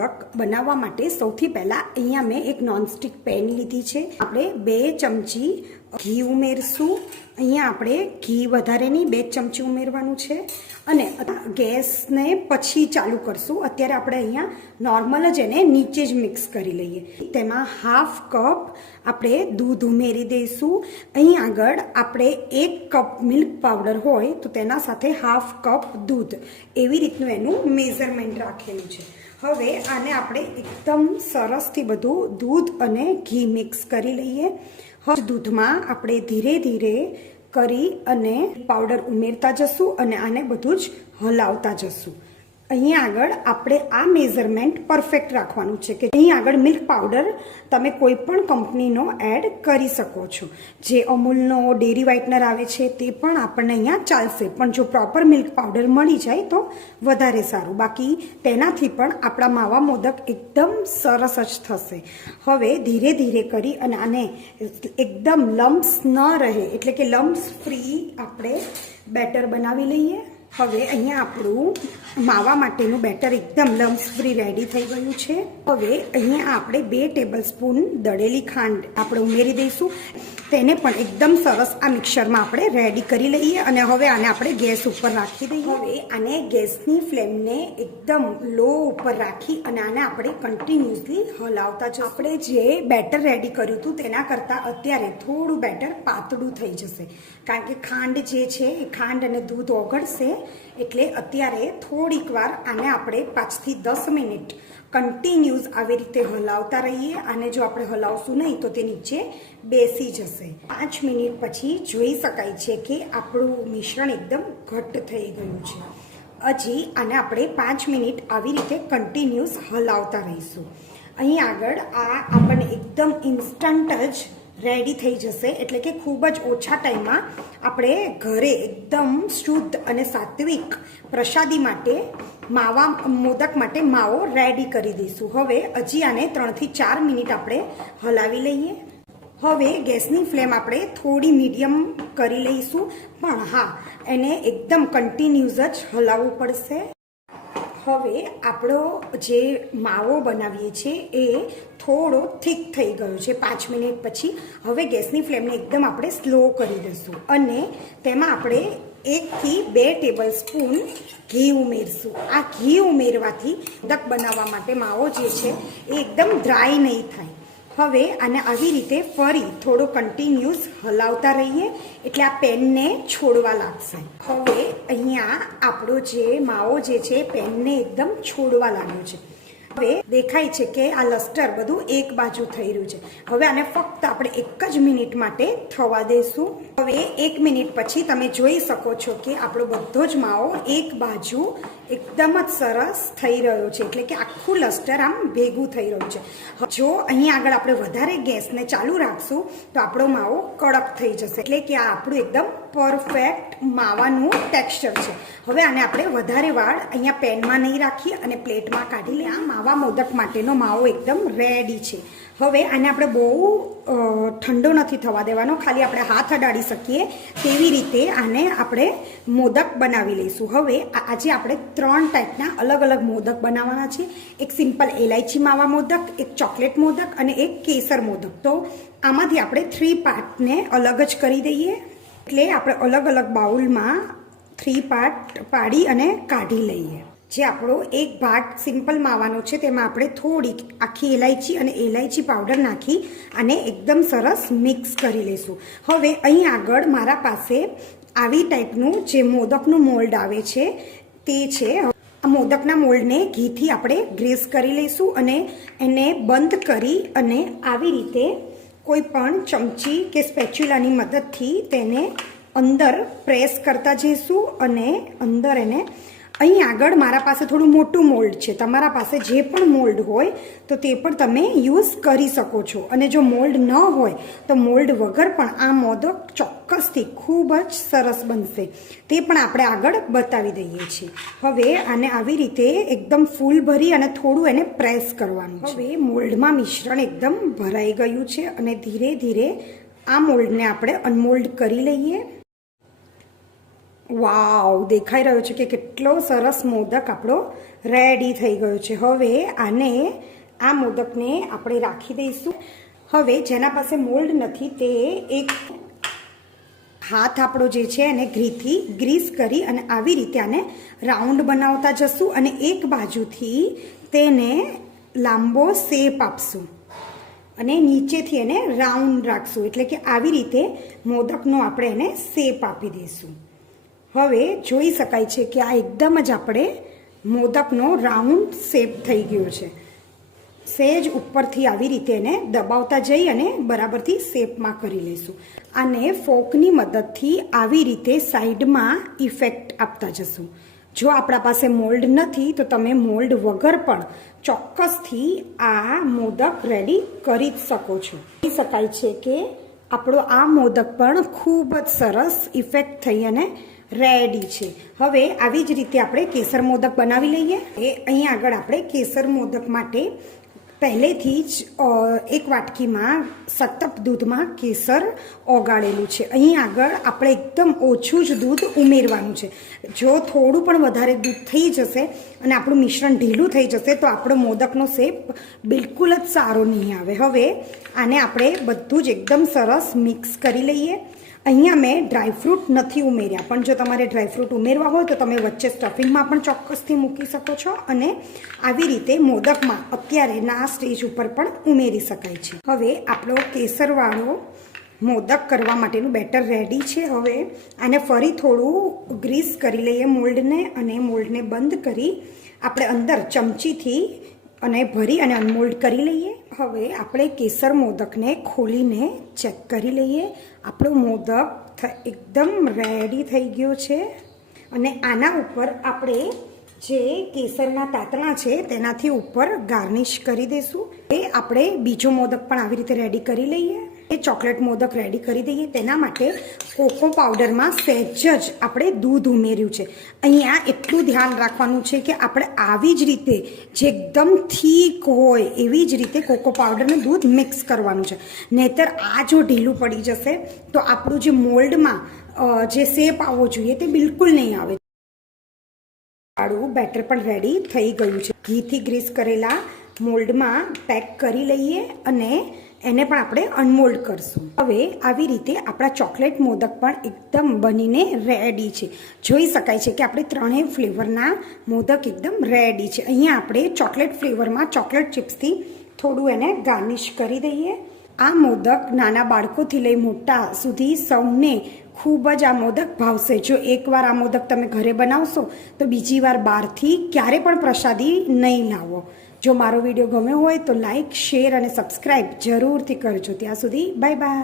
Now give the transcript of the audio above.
મોદક બનાવવા માટે સૌથી પહેલા અહીંયા મેં એક નોનસ્ટિક પેન લીધી છે. આપણે બે ચમચી ઘી ઉમેરશું. અહીંયા આપણે ઘી વધારે નહીં બે ચમચી ઉમેરવાનું છે અને ગેસને પછી ચાલુ કરશું. અત્યારે આપણે અહીંયા નોર્મલ જ એને નીચે જ મિક્સ કરી લઈએ. તેમાં હાફ કપ આપણે દૂધ ઉમેરી દઈશું. અહીં આગળ આપણે એક કપ મિલ્ક પાવડર હોય તો તેના સાથે હાફ કપ દૂધ. એવી રીતનું એનું મેઝરમેન્ટ રાખેલું છે. હવે આને આપણે એકદમ સરસથી બધું દૂધ અને ઘી મિક્સ કરી લઈએ. હવે દૂધમાં આપણે ધીરે ધીરે કરી અને પાવડર ઉમેરતા જશું અને આને બધું જ હલાવતા જશું. અહીંયા આગળ આપણે આ મેઝરમેન્ટ પરફેક્ટ રાખવાનું છે કે અહીં આગળ મિલ્ક પાવડર તમે કોઈ પણ કંપનીનો એડ કરી શકો છો. જે અમૂલનો ડેરી વ્હાઇટનર આવે છે, તે પણ આપણને અહીંયા ચાલશે. પણ જો પ્રોપર મિલ્ક પાવડર મળી જાય તો વધારે સારું. બાકી તેનાથી પણ આપણા માવા મોદક એકદમ સરસ જ થશે. હવે ધીરે ધીરે કરી અને આને એકદમ લમ્સ ન રહે. એટલે કે લમ્સ ફ્રી આપણે બેટર બનાવી લઈએ. હવે અહીંયા આપણું માવા માટેનું બેટર એકદમ લમ્સ ફ્રી રેડી થઈ ગયું છે. હવે અહીંયા આપણે બે ટેબલ સ્પૂન દળેલી ખાંડ આપણે ઉમેરી દઈશું. તેને પણ એકદમ સરસ આ મિક્સરમાં આપણે રેડી કરી લઈએ અને હવે આને આપણે ગેસ ઉપર રાખી દઈએ. હવે આને ગેસની ફ્લેમને એકદમ લો ઉપર રાખી અને આને આપણે કન્ટિન્યુઅસલી હલાવતા જ આપણે જે બેટર રેડી કર્યું હતું તેના કરતાં અત્યારે થોડું બેટર પાતળું થઈ જશે. કારણ કે ખાંડ જે છે એ ખાંડ અને દૂધ ઓગળશે એટલે અત્યારે થોડીક વાર આને આપણે પાંચથી દસ મિનિટ કન્ટિન્યુઝ આવી રીતે હલાવતા રહીએ અને જો આપણે હલાવશું નહીં તો તે નીચે બેસી જશે. પાંચ મિનિટ પછી જોઈ શકાય છે કે આપણું મિશ્રણ એકદમ ઘટ્ટ થઈ ગયું છે. હજી આને આપણે પાંચ મિનિટ આવી રીતે કન્ટિન્યુઝ હલાવતા રહીશું. અહીં આગળ આ આપણને એકદમ ઇન્સ્ટન્ટ જ રેડી થઈ જશે. એટલે કે ખૂબ જ ઓછા ટાઈમમાં આપણે ઘરે એકદમ શુદ્ધ અને સાત્વિક પ્રસાદી માટે, માવા, મોદક માટે માવો રેડી કરી દઈશું. હવે હજી આને ત્રણથી ચાર મિનિટ આપણે હલાવી લઈએ. હવે ગેસની ફ્લેમ આપણે થોડી મીડિયમ કરી લઈશું. પણ હા, એને એકદમ કન્ટિન્યુઝ જ હલાવવું પડશે. હવે આપણો જે માવો બનાવીએ છીએ એ થોડો થીક થઈ ગયો છે, પાંચ મિનિટ પછી. હવે ગેસની ફ્લેમને એકદમ આપણે સ્લો કરી દઈશું અને તેમાં આપણે એકથી બે ટેબલ સ્પૂન ઘી ઉમેરશું. આ ઘી ઉમેરવાથી દક બનાવવા માટે માવો જે છે એ એકદમ ડ્રાય નહીં થાય. હવે આને આવી રીતે ફરી થોડો કન્ટિન્યુઅસ હલાવતા રહીએ, એટલે આ પેનને છોડવા લાગશે. હવે અહીંયા આપણો જે માવો જે છે, પેનને એકદમ છોડવા લાગ્યો છે. હવે દેખાય છે કે આ લસ્ટર બધું એક બાજુ થઈ રહ્યું છે. હવે આને ફક્ત આપણે એક જ મિનિટ માટે થવા દઈશું હવે એક મિનિટ પછી તમે જોઈ શકો છો કે આપણો બધો જ માવો એક બાજુ એકદમ જ સરસ થઈ રહ્યો છે. એટલે કે આખું લસ્ટર આમ ભેગું થઈ રહ્યું છે. જો અહીં આગળ આપણે વધારે ગેસને ચાલુ રાખશું, તો આપણો માવો કડક થઈ જશે. એટલે કે આ આપણું એકદમ પરફેક્ટ માવાનું ટેક્સચર છે. હવે આને આપણે વધારે વાળ અહીંયા પેનમાં નહીં રાખીએ અને પ્લેટમાં કાઢી લઈએ આ માવા મોદક માટેનો માવો એકદમ રેડી છે. હવે આને આપણે બહુ ઠંડો નથી થવા દેવાનો. ખાલી આપણે હાથ અડાડી શકીએ તેવી રીતે આને આપણે મોદક બનાવી લઈશું. હવે આજે આપણે ત્રણ ટાઈપના અલગ અલગ મોદક બનાવવાના છે. એક સિમ્પલ એલાયચી માવા મોદક, એક ચોકલેટ મોદક અને એક કેસર મોદક. તો આમાંથી આપણે થ્રી પાર્ટને અલગ જ કરી દઈએ. એટલે આપણે અલગ અલગ બાઉલમાં થ્રી પાર્ટ પાડી અને કાઢી લઈએ. જે આપણો એક ભાગ સિમ્પલ માવાનો છે, તેમાં આપણે થોડીક આખી એલાયચી અને એલાયચી પાવડર નાખી અને એકદમ સરસ મિક્સ કરી લઈશું. હવે અહીં આગળ મારા પાસે આવી ટાઈપનું જે મોદકનું મોલ્ડ આવે છે, તે છે. આ મોદકના મોલ્ડને ઘીથી આપણે ગ્રેસ કરી લઈશું અને એને બંધ કરી અને આવી રીતે કોઈ પણ ચમચી કે સ્પેચ્યુલાની મદદથી તેને અંદર પ્રેસ કરતા જઈશું અને અંદર એને અહીં આગળ મારા પાસે થોડું મોટું મોલ્ડ છે. તમારા પાસે જે પણ મોલ્ડ હોય, તો તે પણ તમે યુઝ કરી શકો છો. અને જો મોલ્ડ ન હોય, તો મોલ્ડ વગર પણ આ મોદક ચોક્કસથી ખૂબ જ સરસ બનશે. તે પણ આપણે આગળ બતાવી દઈએ છીએ. હવે આને આવી રીતે એકદમ ફૂલ ભરી અને થોડું એને પ્રેસ કરવાનું છે. હવે મોલ્ડમાં મિશ્રણ એકદમ ભરાઈ ગયું છે અને ધીરે ધીરે આ મોલ્ડને આપણે અનમોલ્ડ કરી લઈએ. વાવ, દેખાઈ રહ્યો છે કે કેટલો સરસ મોદક આપણો રેડી થઈ ગયો છે. હવે આને આ મોદકને આપણે રાખી દઈશું. હવે જેના પાસે મોલ્ડ નથી તે એક હાથ આપણો જે છે એને ઘીથી ગ્રીસ કરી અને આવી રીતે આને રાઉન્ડ બનાવતા જશું અને એક બાજુથી તેને લાંબો શેપ આપશું. અને નીચેથી એને રાઉન્ડ રાખશું. એટલે કે આવી રીતે મોદકનો આપણે એને શેપ આપી દઈશું. હવે જોઈ શકાય છે કે આ એકદમ જ આપણે મોદકનો રાઉન્ડ શેપ થઈ ગયો છે. સહેજ ઉપરથી આવી રીતે એને દબાવતા જઈ અને બરાબરથી શેપમાં કરી લઈશું. અને ફોકની મદદથી આવી રીતે સાઈડમાં ઇફેક્ટ આપતા જશું. જો આપણા પાસે મોલ્ડ નથી, તો તમે મોલ્ડ વગર પણ ચોક્કસથી આ મોદક રેડી કરી જ શકો છો. કહી શકાય છે કે આપણો આ મોદક પણ ખૂબ જ સરસ ઇફેક્ટ થઈ અને રેડી છે. હવે આવી જ રીતે આપણે કેસર મોદક બનાવી લઈએ. એ અહીં આગળ આપણે કેસર મોદક માટે પહેલેથી જ એક વાટકીમાં સતપ દૂધમાં કેસર ઓગાળેલું છે. અહીં આગળ આપણે એકદમ ઓછું જ દૂધ ઉમેરવાનું છે. જો થોડું પણ વધારે દૂધ થઈ જશે અને આપણું મિશ્રણ ઢીલું થઈ જશે, તો આપણો મોદકનો શેપ બિલકુલ જ સારો નહીં આવે. હવે આને આપણે બધું જ એકદમ સરસ મિક્સ કરી લઈએ. અહીંયા મેં ડ્રાયફ્રૂટ નથી ઉમેર્યા. પણ જો તમારે ડ્રાયફ્રૂટ ઉમેરવા હોય તો તમે વચ્ચે સ્ટફિંગમાં પણ ચોક્કસથી મૂકી શકો છો અને આવી રીતે મોદકમાં અત્યારે ના સ્ટેજ ઉપર પણ ઉમેરી શકાય છે. હવે આપણો કેસરવાળો મોદક કરવા માટેનું બેટર રેડી છે હવે. આને ફરી થોડું ગ્રીસ કરી લઈએ મોલ્ડને અને મોલ્ડને બંધ કરી આપણે અંદર ચમચીથી અને ભરી અને અનમોલ્ડ કરી લઈએ. હવે આપણે કેસર મોદકને ખોલીને ચેક કરી લઈએ. આપણો મોદક એકદમ રેડી થઈ ગયો છે. અને આના ઉપર આપણે જે કેસરના તાતણા છે તેનાથી ઉપર ગાર્નિશ કરી દઈશું એ આપણે બીજો મોદક પણ આવી રીતે રેડી કરી લઈએ. એ ચોકલેટ મોદક રેડી કરી દઈએ. તેના માટે કોકો પાવડરમાં સહેજ જ આપણે દૂધ ઉમેર્યું છે. અહીંયા એટલું ધ્યાન રાખવાનું છે કે આપણે આવી જ રીતે, જે એકદમ થીક હોય એવી જ રીતે કોકો પાવડરને દૂધ મિક્સ કરવાનું છે. નહીતર આ જો ઢીલું પડી જશે, તો આપણું જે મોલ્ડમાં જે શેપ આવવો જોઈએ તે બિલકુલ નહીં આવે. વાળું બેટર પણ રેડી થઈ ગયું છે. ઘીથી ગ્રીસ કરેલા મોલ્ડમાં પેક કરી લઈએ અને એને પણ આપણે અનમોલ્ડ કરશું. હવે આવી રીતે આપણા ચોકલેટ મોદક પણ એકદમ બનીને રેડી છે. જોઈ શકાય છે કે આપણે ત્રણેય ફ્લેવરના મોદક એકદમ રેડી છે. અહીંયા આપણે ચોકલેટ ફ્લેવરમાં ચોકલેટ ચિપ્સથી થોડું એને ગાર્નિશ કરી દઈએ. આ મોદક નાના બાળકોથી લઈ મોટા સુધી સૌને ખૂબ જ આ મોદક ભાવશે. જો એકવાર આ મોદક તમે ઘરે બનાવશો તો બીજી વાર બહારથી ક્યારે પણ પ્રસાદી નહીં લાવો. જો મારો વીડિયો ગમ્યો હોય તો લાઇક શેર અને સબસ્ક્રાઈબ જરૂરથી કરજો. ત્યાં સુધી બાય બાય.